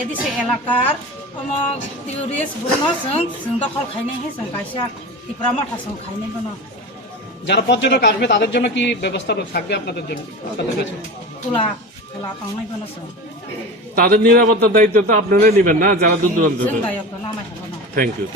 एदिसे एलाकार टुरिस्ट बुनो जों दखल खायनाय जों कायसा टिप्रा माथा जों खायनाय बनो যারা পর্যটক আসবে তাদের জন্য কি ব্যবস্থা থাকবে আপনাদের জন্য আপনাদের কাছে খোলা খোলা টাংনাই বনো जों তাদের নিরাপত্তার দায়িত্ব তো আপনারাই নেবেন না যারা দূর দূরান্ত जों दायित्व नामाय हबो থ্যাংক ইউ